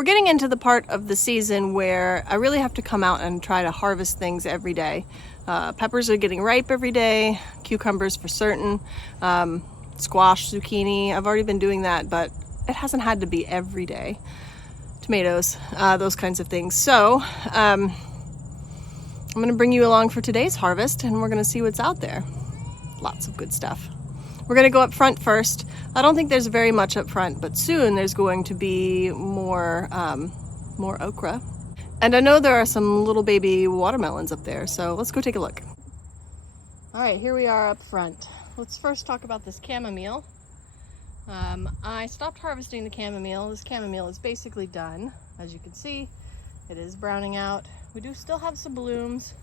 We're getting into the part of the season where I really have to come out and try to harvest things every day. Peppers are getting ripe every day, cucumbers for certain, squash, zucchini. I've already been doing that, but it hasn't had to be every day. Tomatoes, those kinds of things. So I'm gonna bring you along for today's harvest and we're gonna see what's out there. Lots of good stuff. We're gonna go up front first. I don't think there's very much up front, but soon there's going to be more okra. And I know there are some little baby watermelons up there, so let's go take a look. All right, here we are up front. Let's first talk about this chamomile. I stopped harvesting the chamomile. This chamomile is basically done. As you can see, it is browning out. We do still have some blooms,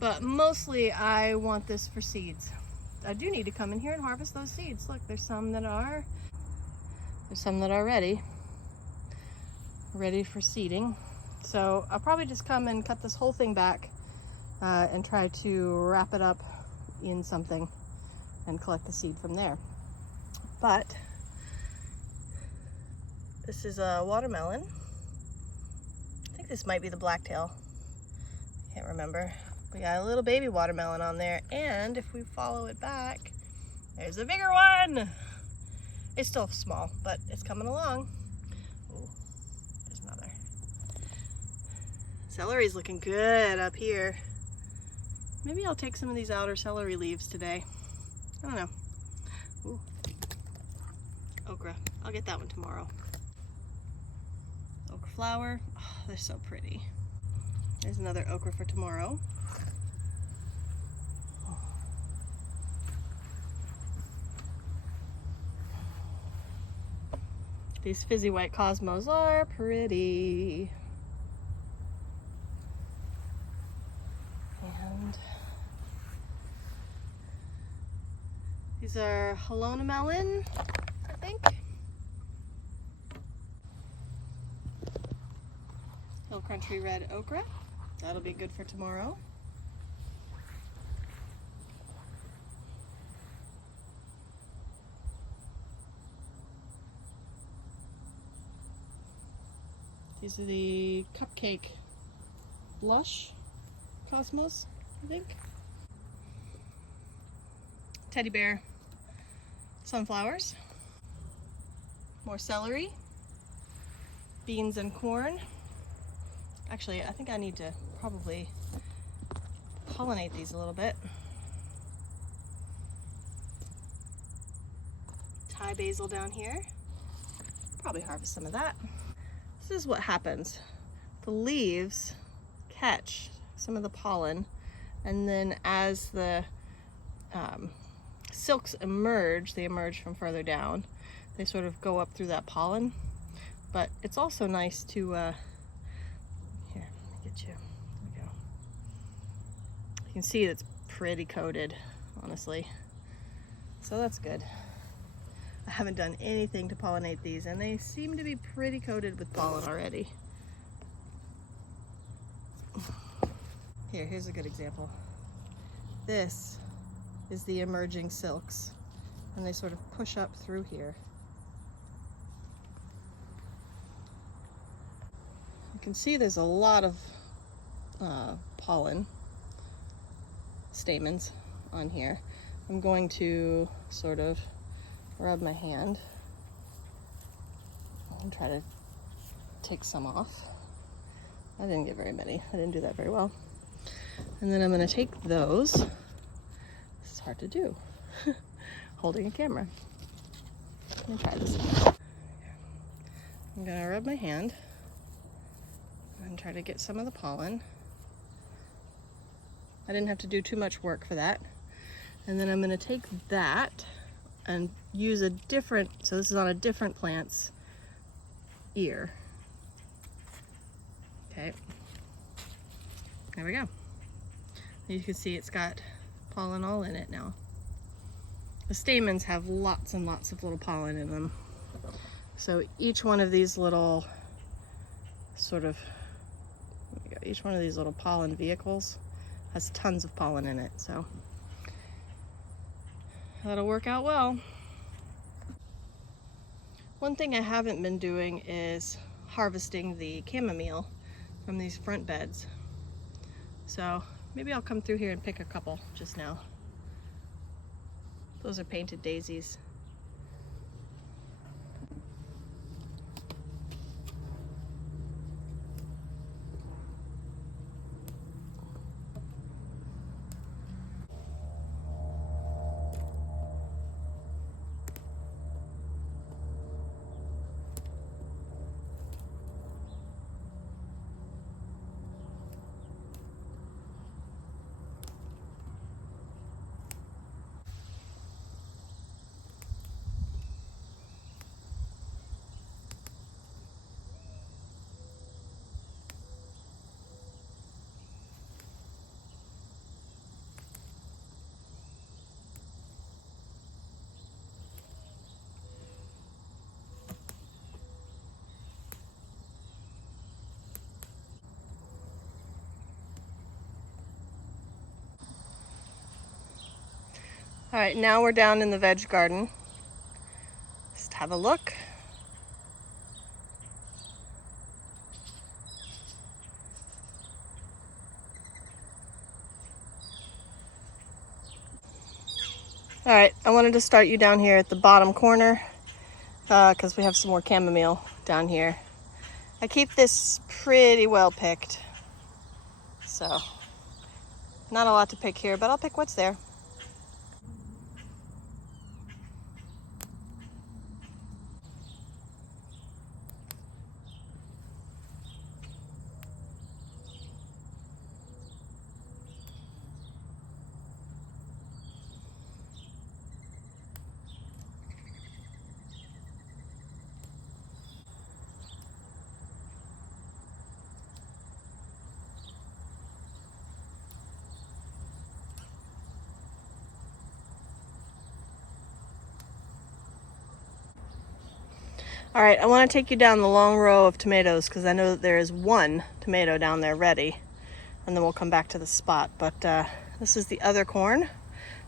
but mostly I want this for seeds. I do need to come in here and harvest those seeds. Look, there's some that are ready for seeding. So I'll probably just come and cut this whole thing back and try to wrap it up in something and collect the seed from there. But this is a watermelon. I think this might be the blacktail. Can't remember. We got a little baby watermelon on there, and if we follow it back, there's a bigger one. It's still small, but it's coming along. Ooh, there's another. Celery's looking good up here. Maybe I'll take some of these outer celery leaves today. I don't know. Ooh. Okra. I'll get that one tomorrow. Okra flower. Oh, they're so pretty. There's another okra for tomorrow. These fizzy white cosmos are pretty. And these are Halona melon, I think. Hill Country red okra. That'll be good for tomorrow. These are the cupcake blush cosmos, I think. Teddy bear sunflowers. More celery. Beans and corn. Actually, I think I need to probably pollinate these a little bit. Thai basil down here. Probably harvest some of that. This is what happens. The leaves catch some of the pollen, and then as the silks emerge, they emerge from further down. They sort of go up through that pollen. But it's also nice to, here, let me get you, there we go. You can see it's pretty coated, honestly. So that's good. I haven't done anything to pollinate these, and they seem to be pretty coated with pollen already. Here's a good example. This is the emerging silks, and they sort of push up through here. You can see there's a lot of pollen stamens on here. I'm going to sort of rub my hand and try to take some off. I didn't get very many. I didn't do that very well. And then I'm going to take those. This is hard to do. Holding a camera. Let me try this. I'm going to rub my hand and try to get some of the pollen. I didn't have to do too much work for that. And then I'm going to take that and use a different, so this is on a different plant's ear. Okay, there we go. You can see it's got pollen all in it now. The stamens have lots and lots of little pollen in them. So each one of these little each one of these little pollen vehicles has tons of pollen in it. So that'll work out well. One thing I haven't been doing is harvesting the chamomile from these front beds. So maybe I'll come through here and pick a couple just now. Those are painted daisies. All right, now we're down in the veg garden. Just have a look. All right, I wanted to start you down here at the bottom corner because we have some more chamomile down here. I keep this pretty well picked, so not a lot to pick here, but I'll pick what's there. All right, I want to take you down the long row of tomatoes because I know that there is one tomato down there ready, and then we'll come back to the spot. But this is the other corn,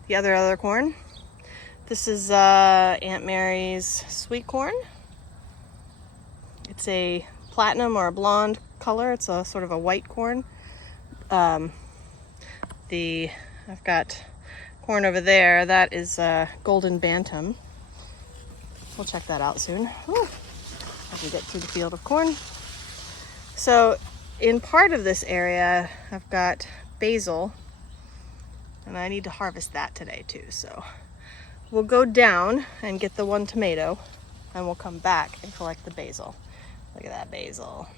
the other corn. This is Aunt Mary's sweet corn. It's a platinum or a blonde color. It's a sort of a white corn. I've got corn over there. That is golden bantam. We'll check that out soon. Whew. I can get through the field of corn. So in part of this area, I've got basil, and I need to harvest that today too. So we'll go down and get the one tomato, and we'll come back and collect the basil. Look at that basil.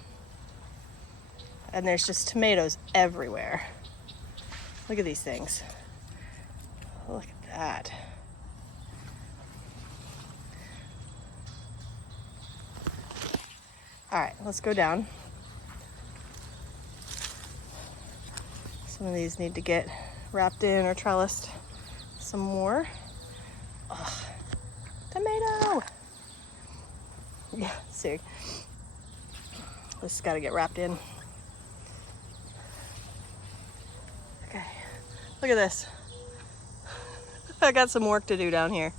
And there's just tomatoes everywhere. Look at these things. Look at that. All right, let's go down. Some of these need to get wrapped in or trellised some more. Ugh, tomato! Yeah, see. This has got to get wrapped in. Okay, look at this. I got some work to do down here.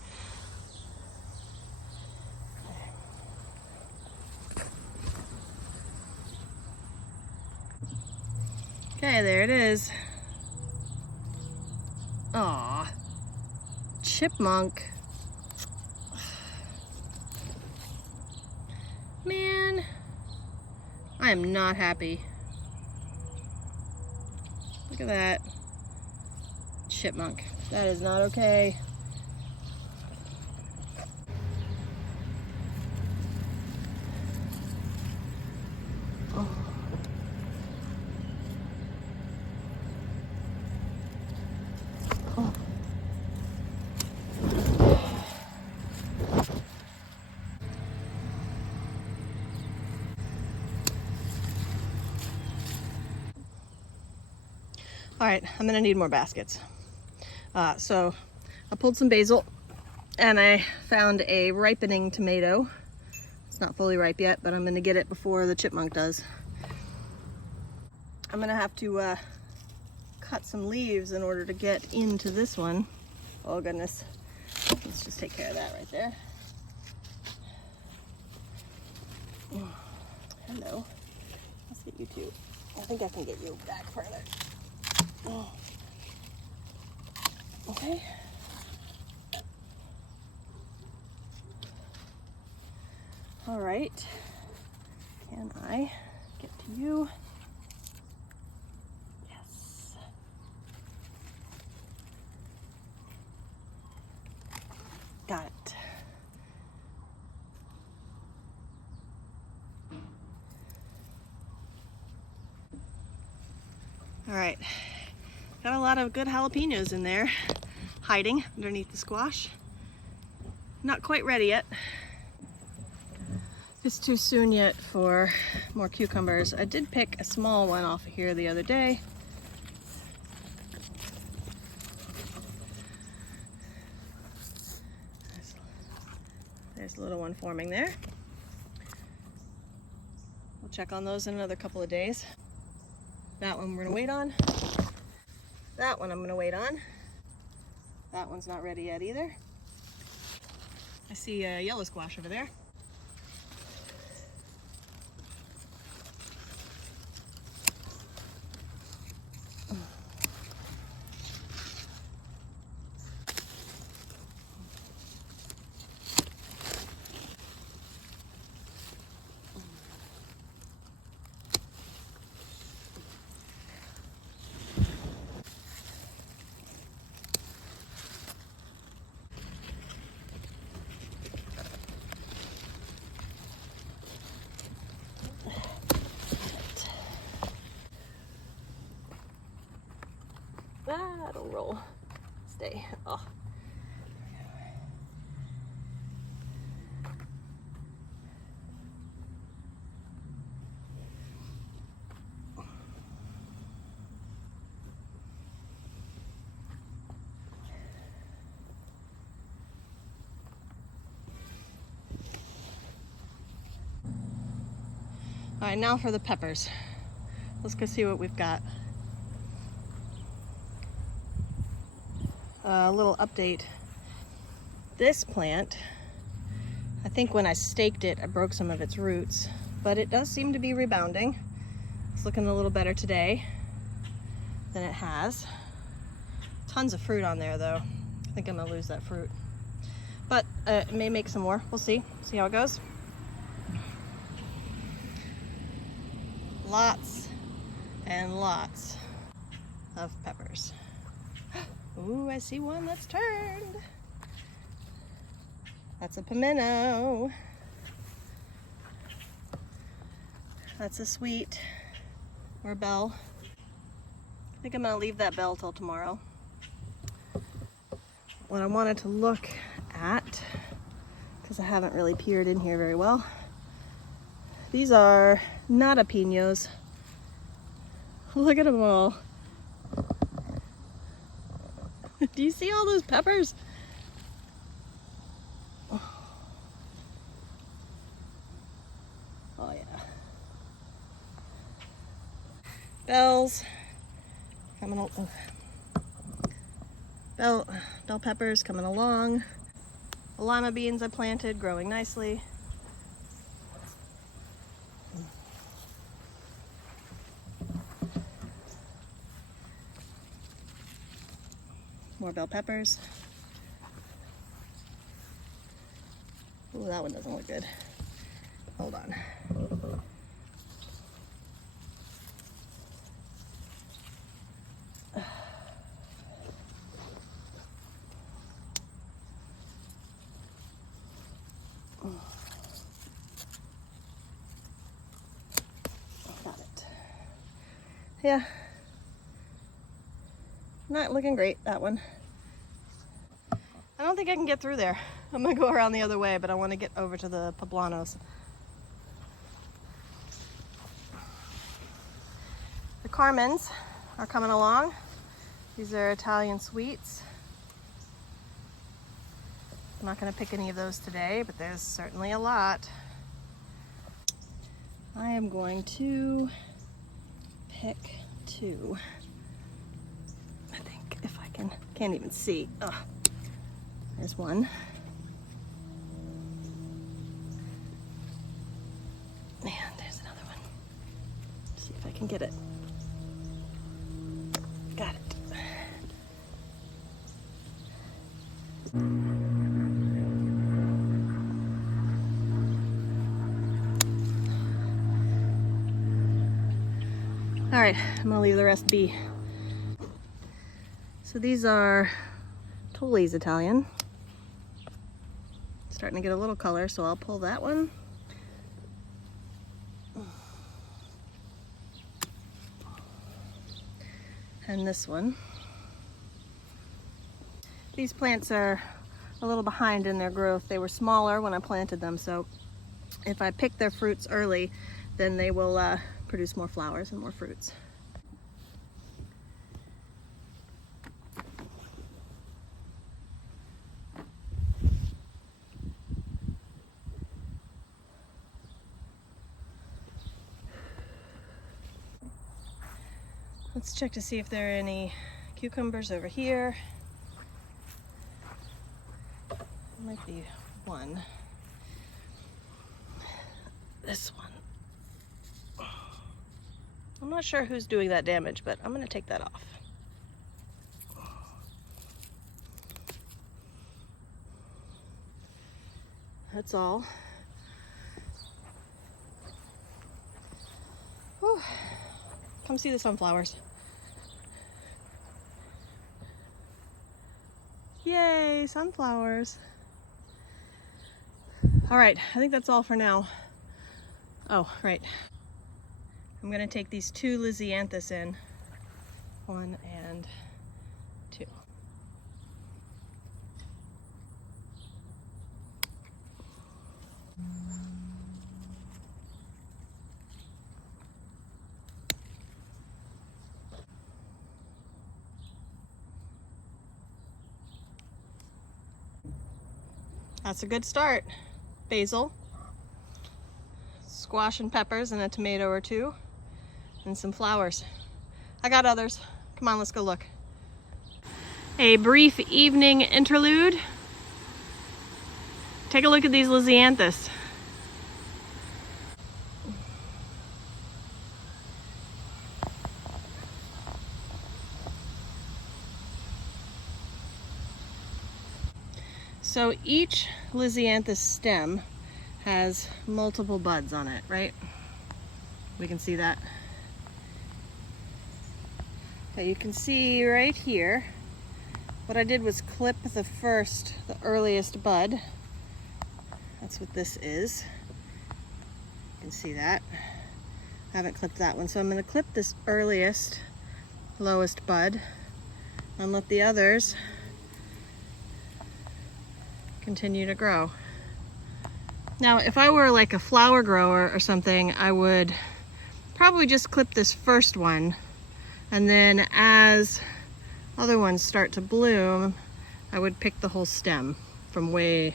Okay, there it is. Aw, chipmunk. Man, I am not happy. Look at that. Chipmunk. That is not okay. Oh. Oh. All right, I'm gonna need more baskets. So I pulled some basil and I found a ripening tomato. It's not fully ripe yet, but I'm gonna get it before the chipmunk does. I'm gonna have to cut some leaves in order to get into this one. Oh goodness, let's just take care of that right there. Hello. Let's get you too. I think I can get you back further. Oh. Okay. All right. Can I get to you? Yes. Got it. All right. Got a lot of good jalapenos in there, hiding underneath the squash. Not quite ready yet. It's too soon yet for more cucumbers. I did pick a small one off of here the other day. There's a little one forming there. We'll check on those in another couple of days. That one we're gonna wait on. That one I'm gonna wait on. That one's not ready yet either. I see a yellow squash over there. That'll roll. Stay. Oh. All right, now for the peppers. Let's go see what we've got. A little update. This plant, I think when I staked it, I broke some of its roots, but it does seem to be rebounding. It's looking a little better today than it has. Tons of fruit on there though. I think I'm gonna lose that fruit. But it may make some more. We'll see. See how it goes. Lots and lots of peppers. Ooh, I see one that's turned. That's a pimento. That's a sweet or bell. I think I'm gonna leave that bell till tomorrow. What I wanted to look at, because I haven't really peered in here very well, these are not jalapenos. Look at them all. Do you see all those peppers? Oh yeah. Bells coming along. Bell peppers coming along. The lima beans I planted growing nicely. More bell peppers. Ooh, that one doesn't look good. Hold on. Got it. Yeah. Not looking great, that one. I don't think I can get through there. I'm gonna go around the other way, but I want to get over to the poblanos. The Carmens are coming along. These are Italian sweets. I'm not gonna pick any of those today, but there's certainly a lot. I am going to pick two. I think if I can't even see. Ugh. There's one. And there's another can get it. Got it. All right, I'm gonna leave the rest be. So these are Tully's Italian. Starting to get a little color, so I'll pull that one. And this one. These plants are a little behind in their growth. They were smaller when I planted them, so if I pick their fruits early, then they will produce more flowers and more fruits. Let's check to see if there are any cucumbers over here. There might be one. This one. I'm not sure who's doing that damage, but I'm going to take that off. That's all. Whew. Come see the sunflowers. Yay, sunflowers. All right, I think that's all for now. Oh, right. I'm gonna take these 2 Lisianthus in. 1 and 2. That's a good start. Basil, squash and peppers, and a tomato or 2, and some flowers. I got others. Come on, let's go look. A brief evening interlude. Take a look at these Lisianthus. So each Lisianthus stem has multiple buds on it, right? We can see that. Okay, you can see right here, what I did was clip the earliest bud. That's what this is. You can see that. I haven't clipped that one, so I'm going to clip this earliest, lowest bud and let the others continue to grow. Now, if I were like a flower grower or something, I would probably just clip this first one, and then as other ones start to bloom, I would pick the whole stem from way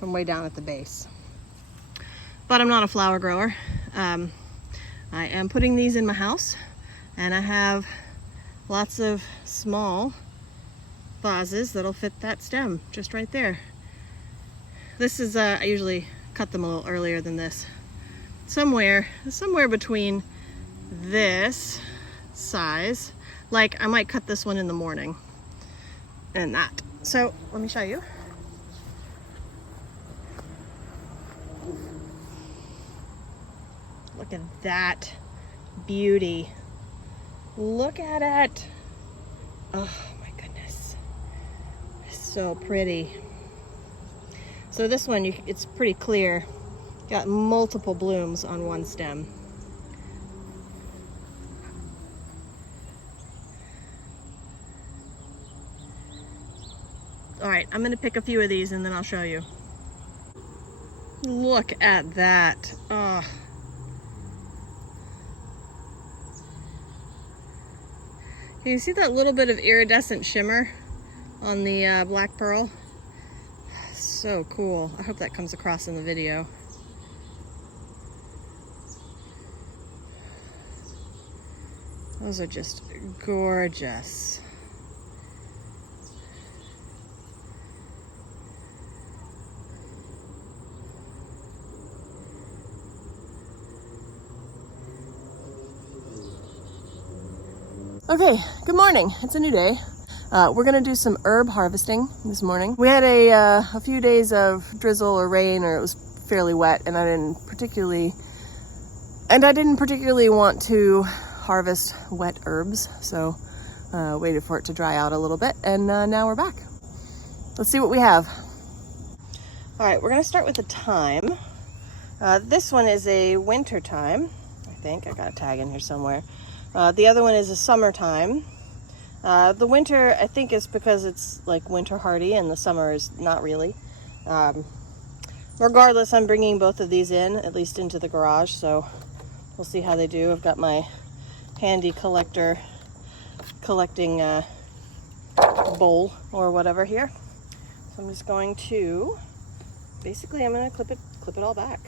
down at the base. But I'm not a flower grower. I am putting these in my house, and I have lots of small vases that'll fit that stem just right there. This is, I usually cut them a little earlier than this. Somewhere between this size, like I might cut this one in the morning and that. So let me show you. Look at that beauty. Look at it. Oh my goodness. It's so pretty. So this one, it's pretty clear. Got multiple blooms on one stem. All right, I'm gonna pick a few of these and then I'll show you. Look at that. Oh. Can you see that little bit of iridescent shimmer on the black pearl? So cool. I hope that comes across in the video. Those are just gorgeous. Okay, good morning. It's a new day. We're gonna do some herb harvesting this morning. We had a few days of drizzle or rain, or it was fairly wet, and I didn't particularly want to harvest wet herbs, so waited for it to dry out a little bit, and now we're back. Let's see what we have. All right, we're gonna start with the thyme. This one is a winter thyme, I think. I got a tag in here somewhere. The other one is a summertime. The winter, I think, is because it's like winter hardy, and the summer is not really. Regardless, I'm bringing both of these in, at least into the garage, so we'll see how they do. I've got my handy collecting bowl or whatever here. So I'm just going to, basically, I'm going to clip it all back.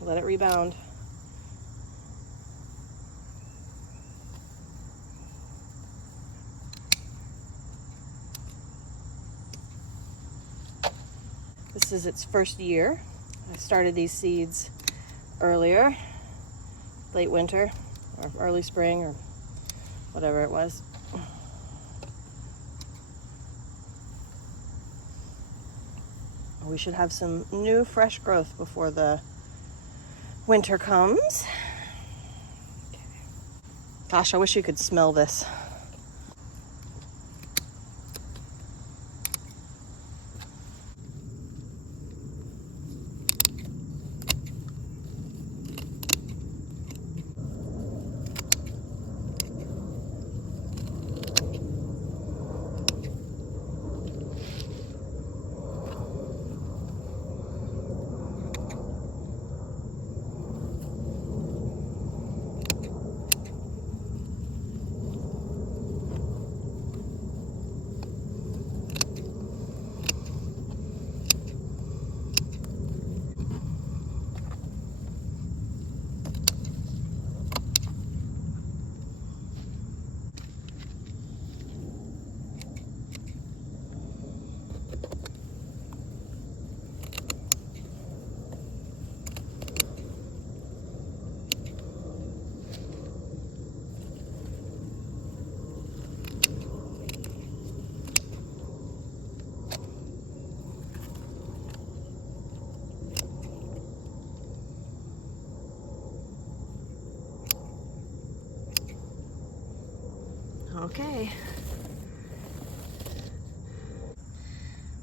Let it rebound. This is its first year. I started these seeds earlier, late winter or early spring or whatever it was. We should have some new fresh growth before the winter comes. Okay. Gosh, I wish you could smell this.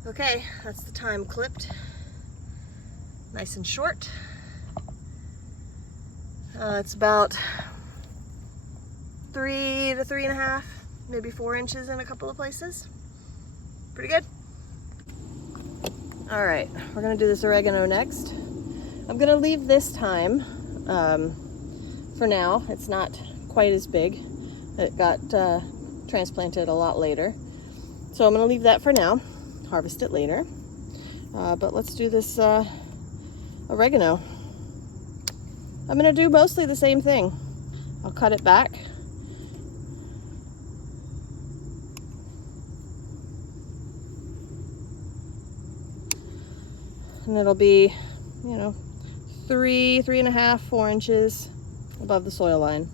Okay, that's the thyme clipped. Nice and short. It's about 3 to 3.5, maybe 4 inches in a couple of places. Pretty good. All right, we're gonna do this oregano next. I'm gonna leave this thyme for now. It's not quite as big. It got transplanted a lot later. So I'm gonna leave that for now, harvest it later. But let's do this oregano. I'm gonna do mostly the same thing. I'll cut it back. And it'll be, 3.5, 4 inches above the soil line.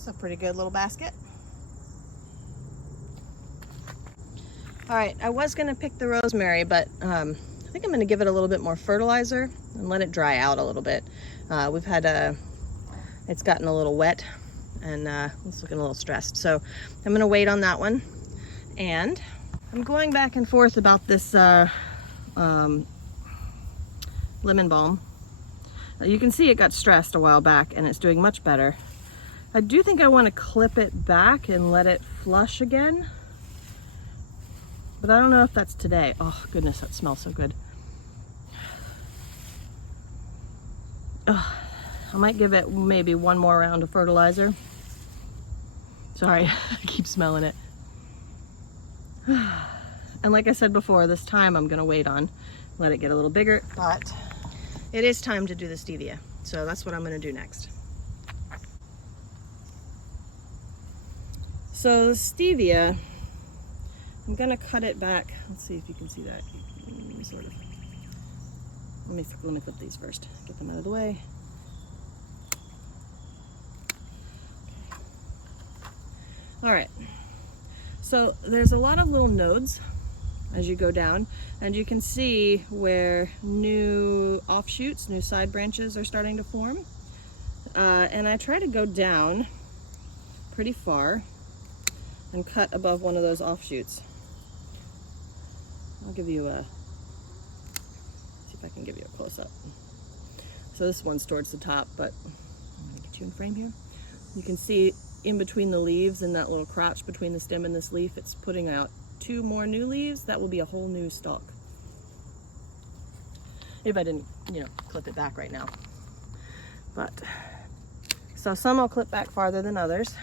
It's a pretty good little basket. All right, I was gonna pick the rosemary, but I think I'm gonna give it a little bit more fertilizer and let it dry out a little bit. We've had it's gotten a little wet and it's looking a little stressed. So I'm gonna wait on that one. And I'm going back and forth about this lemon balm. You can see it got stressed a while back and it's doing much better. I do think I want to clip it back and let it flush again. But I don't know if that's today. Oh goodness, that smells so good. I might give it maybe one more round of fertilizer. Sorry, I keep smelling it. And like I said before, this time I'm gonna wait on, let it get a little bigger, but it is time to do the stevia. So that's what I'm gonna do next. So the stevia, I'm gonna cut it back. Let's see if you can see that. Sort of. Let me clip these first. Get them out of the way. Okay. All right. So there's a lot of little nodes as you go down, and you can see where new offshoots, new side branches are starting to form. And I try to go down pretty far and cut above one of those offshoots. I'll give you a, see if I can give you a close-up. So this one's towards the top, but I'm gonna get you in frame here. You can see in between the leaves, in that little crotch between the stem and this leaf, it's putting out 2 more new leaves. That will be a whole new stalk. If I didn't, clip it back right now. But, so some I'll clip back farther than others.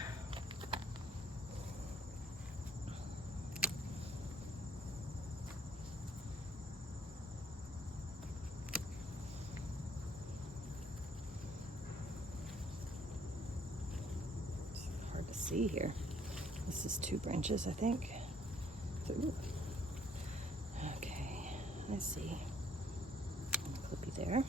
See here, this is 2 branches, I think. Ooh. Okay, I see. Clippy there.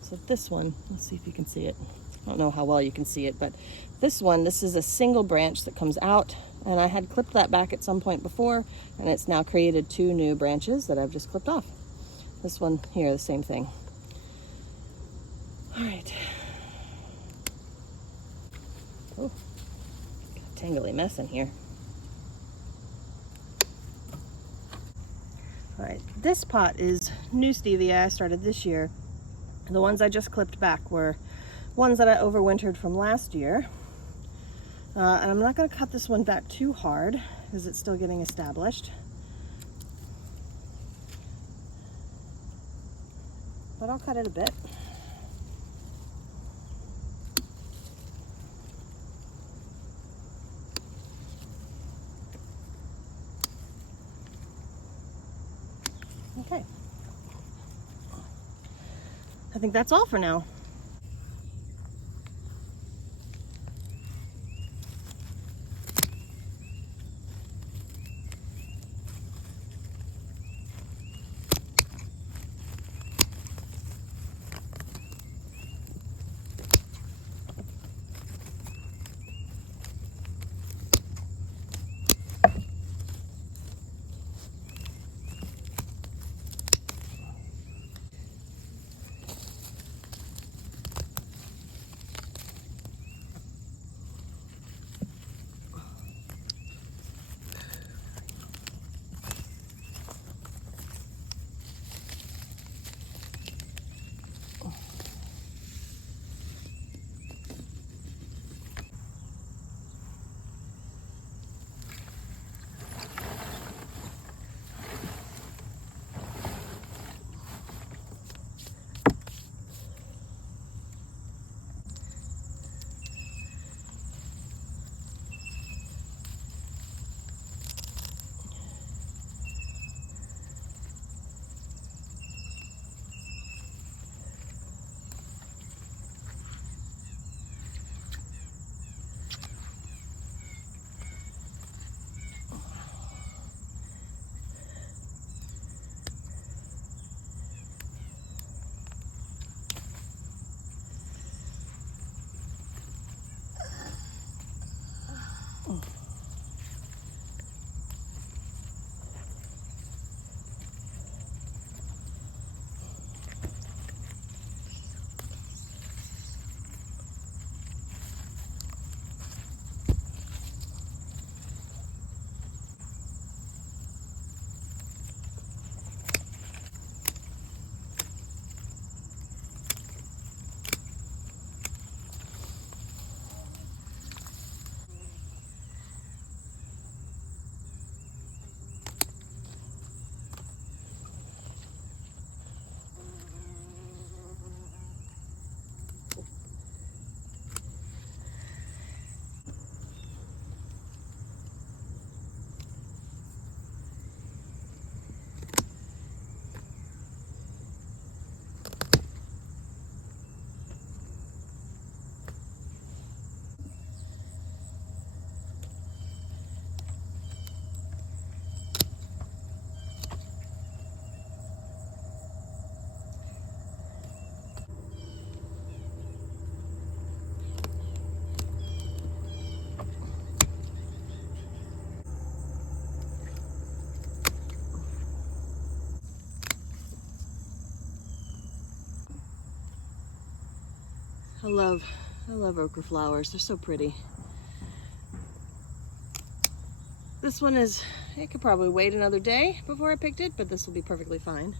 So this one, let's see if you can see it. I don't know how well you can see it, but this one, this is a single branch that comes out, and I had clipped that back at some point before, and it's now created 2 new branches that I've just clipped off. This one here, the same thing. All right. Oh, got a tangly mess in here. All right, this pot is new stevia I started this year. The ones I just clipped back were ones that I overwintered from last year. And I'm not going to cut this one back too hard because it's still getting established. But I'll cut it a bit. Okay. I think that's all for now. I love ochre flowers. They're so pretty. This one it could probably wait another day before I picked it, but this will be perfectly fine.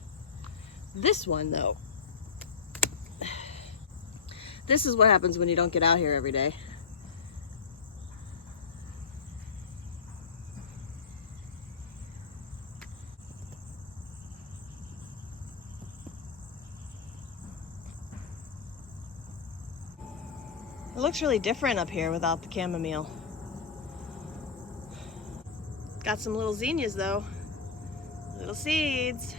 This one though, this is what happens when you don't get out here every day. It looks really different up here without the chamomile. Got some little zinnias though, little seeds.